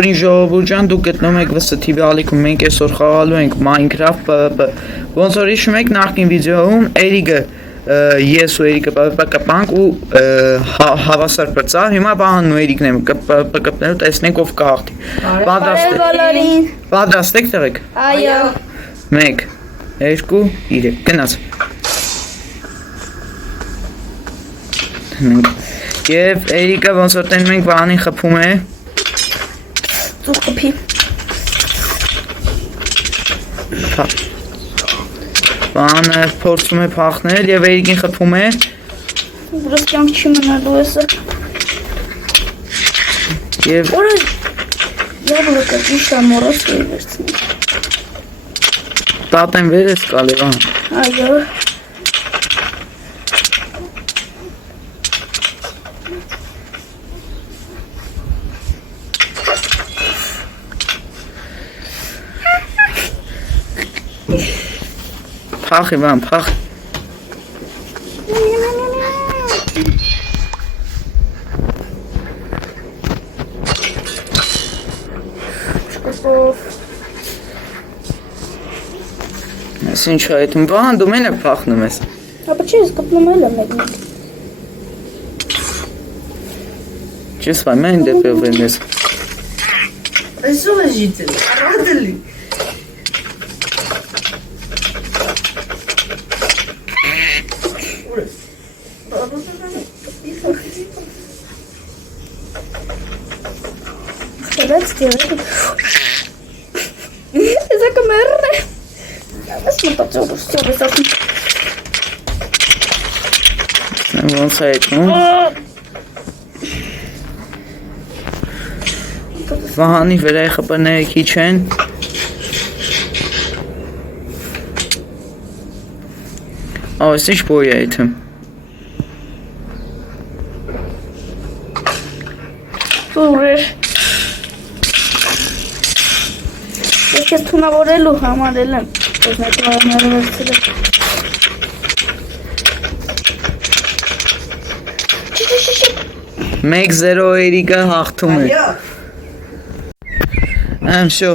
Ժողովուրդ դուք գտնում եք վստահի ալիքում մենք այսօր խաղալու ենք Minecraft PvP ոնց որ հիշում եք նախկին վիդեոում Էրիկը ես ու Էրիկը PvP կպանք ու հավասար բրծավ հիմա բանն ու Էրիկն եմ կպնելու տեսնենք ով կհաղթի պատրաստ եք տղեկ այո 1 2 3 գնաց եւ Էրիկը ոնց որ տենում ենք բանին խփում է Ծուխպի Բանը փորձում է փախնել եւ Էրիկին խփում է Դրս կյանք չի մնալու էսը Եվ Որը Յաբլոկը ճիշտ է մորոս վերցնի Տատեն վեր ես կալևան Այո Փախ Իվան, փախ Ես ինչ հայտում, բան դու մեն է փախնում ես Ապա չի ես կպնում էլ եմ եկնիկ Չես վայ, մեն դեպև են ես Այսով է ժիծել, առադելի Let's do it. Esa comer. Es muy pachoso, sobre eso. Ոնց է այդում Վահանի վերայի խպրները քիչ են Այս ինչ բոյ է այդում Ուրեր Ես ես թունավորելու համարել եմ Ես ներկայացնելու վերցել եմ 1-0 Էրիկը հաղթում է Ամսո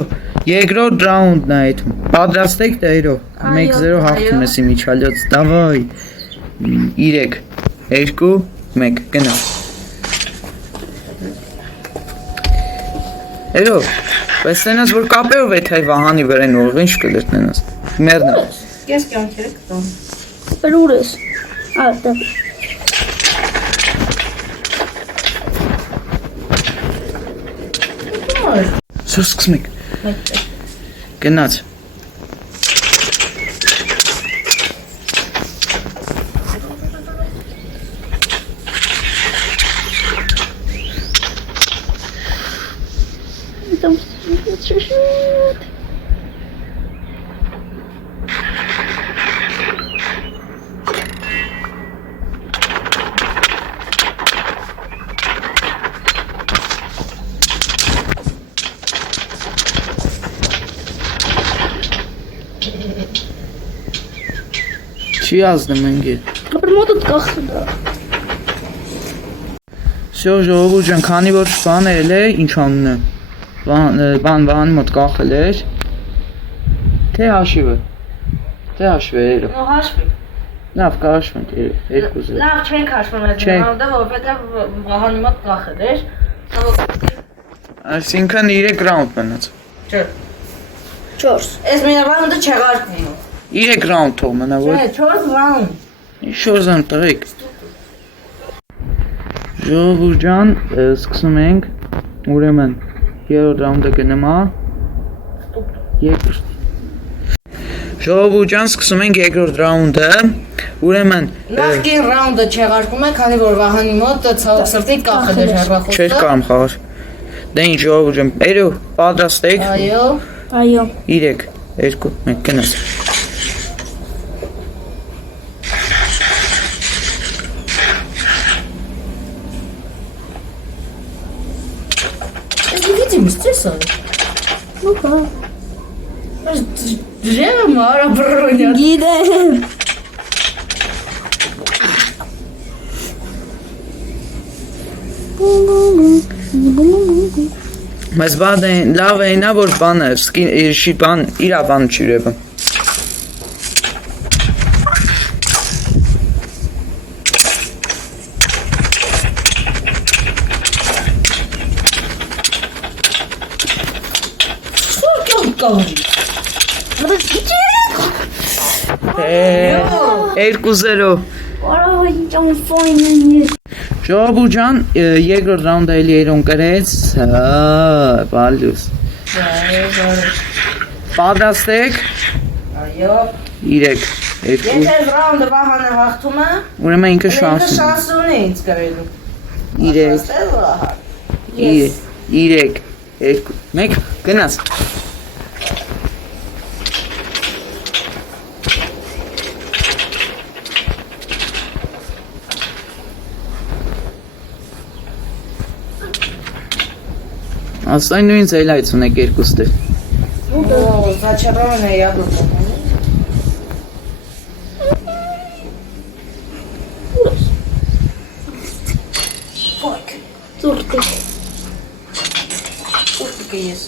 երկրորդ ռաունդն է այդում Պատրաստ եք տերո 1-0 հաղթում ես իմիջալյոց Դավայ 3 2 1 գնա Էրո Բայց տենաս որ կապերով է թայ վահանի վրեն ուղղ ինչ կլրտնենաս Մերնա Կես կյանք է կտան Պրուր ես Ատը Սուր սկսում եք Գնաց Չի ազդում ընգի Ապր մոտդ կախտ Սյո ժողովուրդ ջան, քանի որ բան էլ է, ինչ անունը Բանի մոտ կախել էր Թե հաշիվը Թե հաշվը երո Հաշվի Լավ կհաշվենք երկու զեր Լավ չենք հաշվում այդ նամանդը, որովհետև վահանի մոտ կախել էր Այսինքն 3 ռաունդ մնաց Չէ 4 Այս մի ռաունդը չեղարկ լինում 3 ռաունդ թող մնա որ Չէ, 4 ռաունդ Ինչ շորզան տղեկ Ժողովուրդ ջան, սկսում ենք Ուրեմն երրորդ ռաունդը գնումա Ժողովուրդ ջան, սկսում ենք երկրորդ ռաունդը Ուրեմն Նախկին ռաունդը չեղարկում է, քանի որ վահանի մոտ ցավոք սրտի կախել էր հեռախոսը Չէր կամ խաղար Դե ինչ ժողովուրդ ջան, երո պատրաստ եք Այո Այո 3 2 1 գնաց Естественно. Ну-ка. Жена Мара броня. Гидем. Բայց լավ է նա որ բանը շի բան իրա բան չի ուրեմն։ Երկու զերո։ Արա ինչ ֆայն է։ Ժողովու ջան, երկրորդ ռաունդը էլի երոն կրեց, բալյուս։ Պատրաստեք։ Այո։ 3, 2։ Եթե ռաունդը Վահանը հաղթում է, Ուրեմն ինքը ինքը շանս ունի։ շանս ունի ինձ կրելու։ 3, 2, 1, գնաս։ Ասայն նույն զելայց ունեք երկուստ է։ О, зачарованное яблоко. Ծուրտիկ։ Ուրտիկը ես։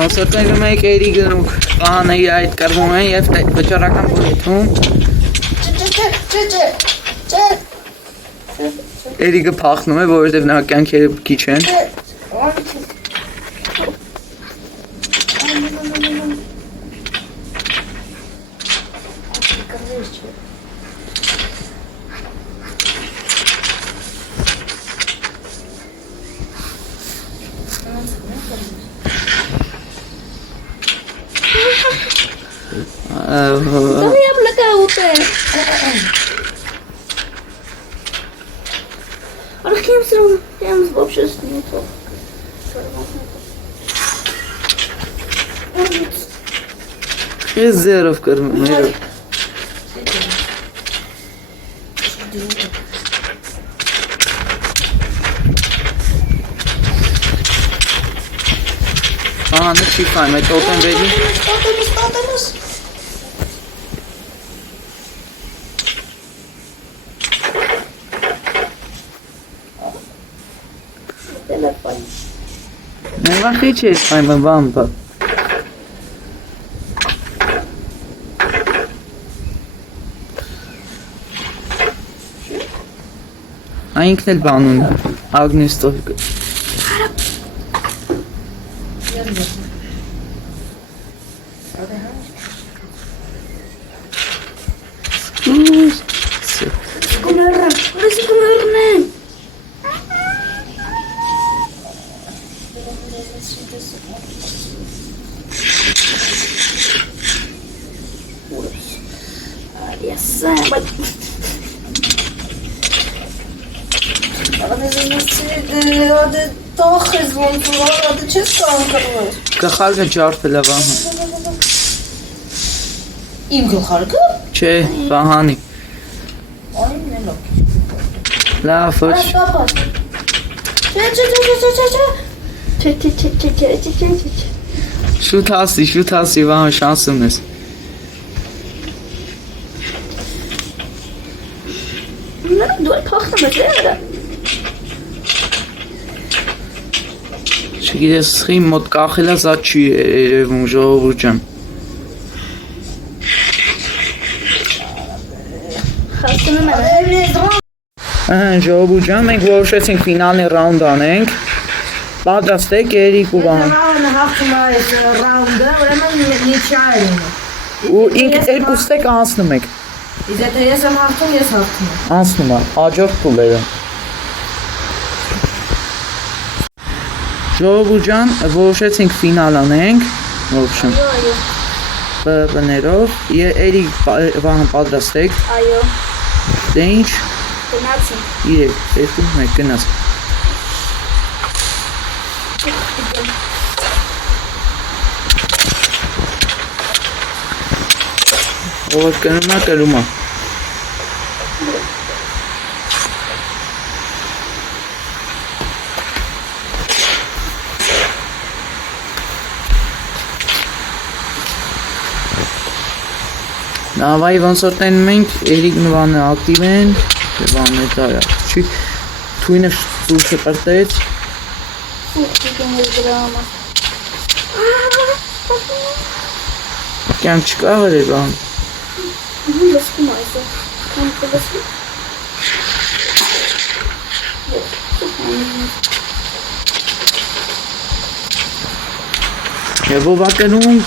Ոսորտները մեկ էրի գնում պահանը իր այդ կրվում են և վճարական բույթում էրիգը պախնում է, որովհետև նա կյանքերը քիչ են Там яблоко утре. Я вообще не то. Ես զերով կրվում եմ Ահա չի ֆայն, այդ օպեն վերի Նեղա խիչ ես ֆայն բամբա Այնքն էլ բան ունի, ագնիստով Գլխարկը ջարդել է Վահան Իմ գլխարկը? Չէ, Վահանի Այն նելոք Լավ, ոչ Շուտ հասի, Վահան, շանսում ես Չգիտես, սխի մոտ կախելա զա չի երևում ժողովուրդ ջան Ժողովուրդ ջան, մենք որոշեցինք ֆինալի ռաունդ անենք Պատրաստեք Երիկ ու Վահան Վահանը հաղթում է այս ռաունդը, ուրեմն նիչա է լինում Ու ինք երկուստ եք անցնում եք Իսկ եթե ես եմ հաղթում, ես հաղթում եմ Անցնում է, հաջորդ փուլերը Ժողովուրդ ջան, որոշեցինք ֆինալ անենք Ոբշն Բներով Երիկ Վահան պատրաստեք Այո Դե ինչ Գնացինք 3, 2, 1, գնաց Ով կնում է Նավայի ոնց որ տենում ենք, Էրիկ նվանը ակտիվ են, վանը տարա, չի, թույնը սուրսը պրտեց Կյանք չկա վրե բան Լսկում այսը, կանքը լսկում Եվ ով ակնում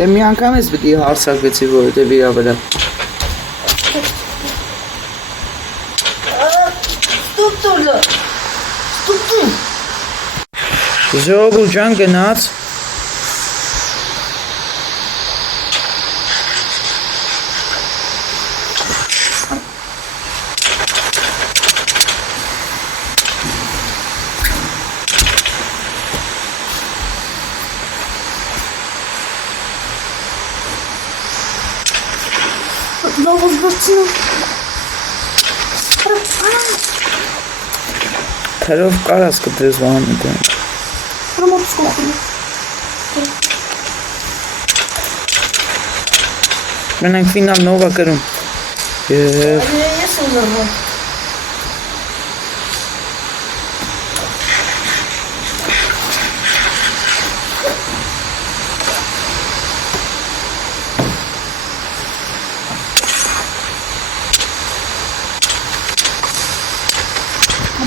Դե մի անգամ ես պիտի հարցակվեցի, որովհետև իրա վրա Ժողովուրդ ջան գնաց Նովոս բրցնում Թերով կարաս կտրես վահանը դեմ Հրամոտ սկոխում Մենանք ֆինալ նովա կրում Եվ Ես եմ լրվում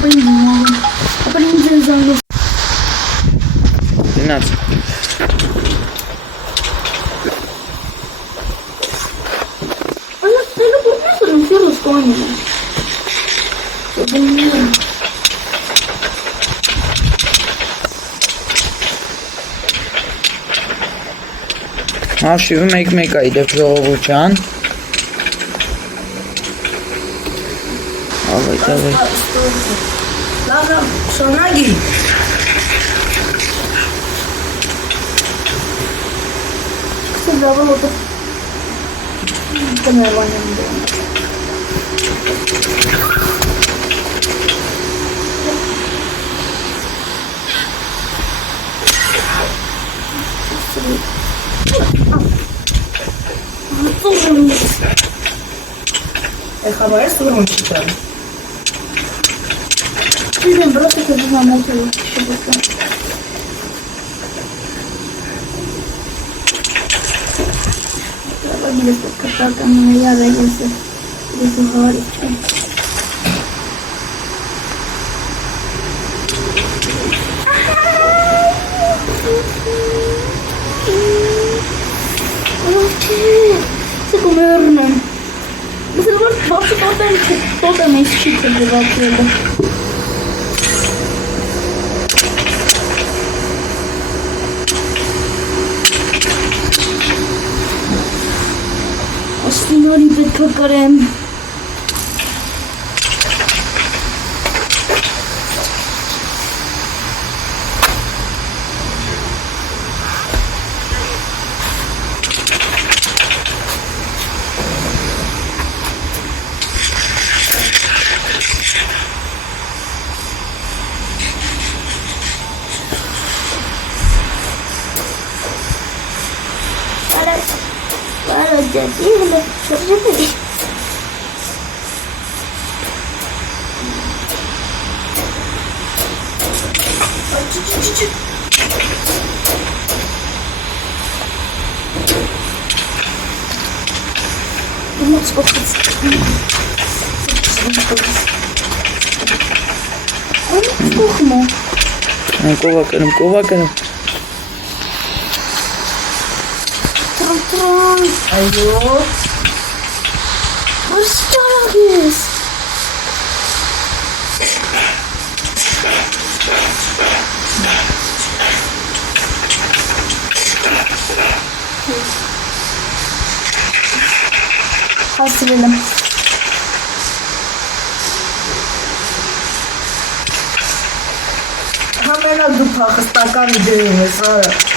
Ապրին ձեզանով գնաց Տելը բուրնես եմ սիրուս կոնում Հաշիվում եք մեկ այ դեպ ժողովուրդ ջան Ավայ Լավ, շնորհակի Սեզավը հոտը Կներվան եմ դեմ Խաբար ես դուրում չիտեմ Չիզեմ բրոստը կեզում ամոթելու շպոտը Գիրես կտական նայարը ես հարի չեմ Սեկումերն եմ Մսր որ բացի տոտեմ ես չի կրվացրելը Աստինորի պետք է կարեմ Дядя, держи. Чуть-чуть. Ну, сколько? Ковакаром. Айо. Ну что? Ահիս։ Հասցրել եմ։ Համենակ դու փախստական դերում ես, արա։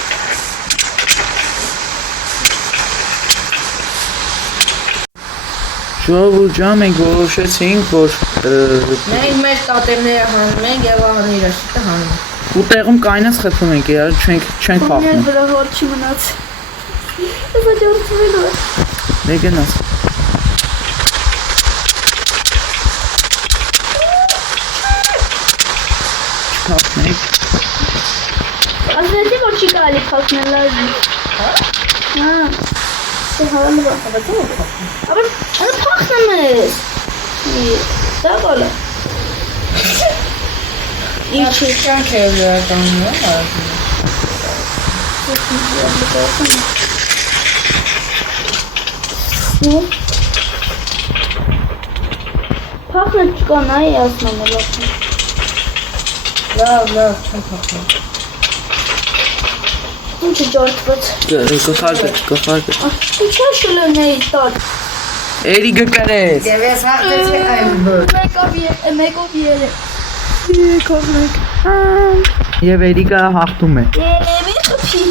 Ժողովուրդ ջան, մենք որոշեցինք, որ Մենք մեր տատերները հանում ենք եւ ահա երաշտը հանում ենք։ ու տեղում կայնած խփում ենք, իրար չենք Մեր փախնում։ վրա հոր չի մնաց։ Ես աջորդվել եմ։ Դե գնաց։ Չփախնենք։ Ասեցի որ չի կարելի փակնել լայվը։ Հա։ Դե հավանը բա։ Aber փախնում ես։ Դա գոլը։ Ինչ կյանք է վերականգնում, արվում։ Փախնել չկա, նայ ասում եմ լավ։ Լավ, չեմ փախնում։ Ինչը ջորթվեց։ Գլխարկը։ Ինչա շլնեի տալ։ Էրիկը կրեց։ Եվ ես հաղթեցի այն բոտ։ Մեկով երը։ Եվ Էրիկը հաղթում է։ Մի խփի։